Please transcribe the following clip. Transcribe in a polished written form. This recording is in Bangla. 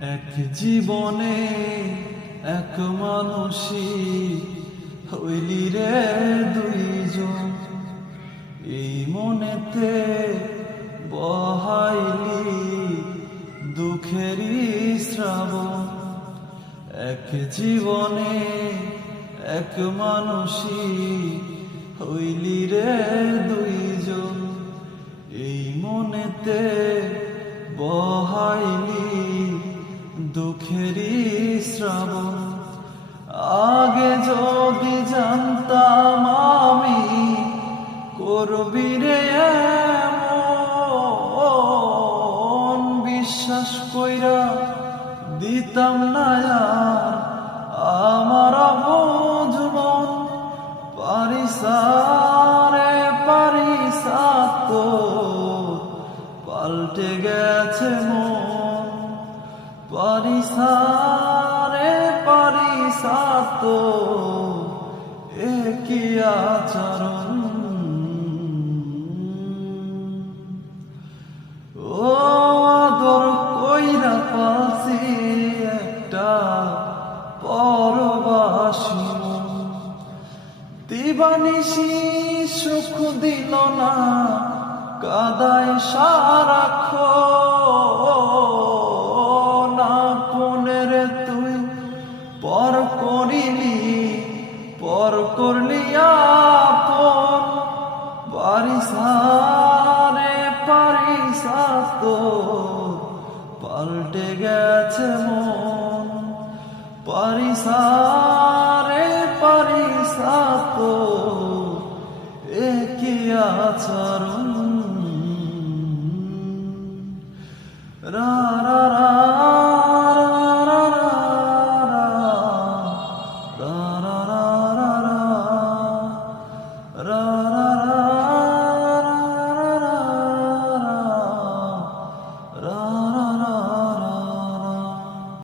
এক জীবনে এক মানুষই হইলি রে দুইজন, এই মনেতে বহাইলি দুঃখেরই শ্রাবণ। এক জীবনে এক মানুষই হইলি রে দুইজন, এই মনেতে বহাইলি দুঃখেরই শ্রাবণ। আগে যদি জানতাম আমি করবি রে এমন, বিশ্বাস কইরা দিতাম না আর আমার বুঝবন। পারিসারে পারিসা তো পাল্টে গেছে মন, পারিসারে পারিসা তো একই আচরণ। ও আদর কইরা পালছি একটা পরবাসী মন, দিবানিশি সুখ দিল না, কাদায় সারাক্ষণ। আপনের তুই পর করিলি, পর করলি আপন। পারিসারে পারিসা তো পাল্টে গেছে মন, পারিসারে পারিসা তো একই আচরণ। রা রা রা রা রা রা রা রা রা রা রা রা রা।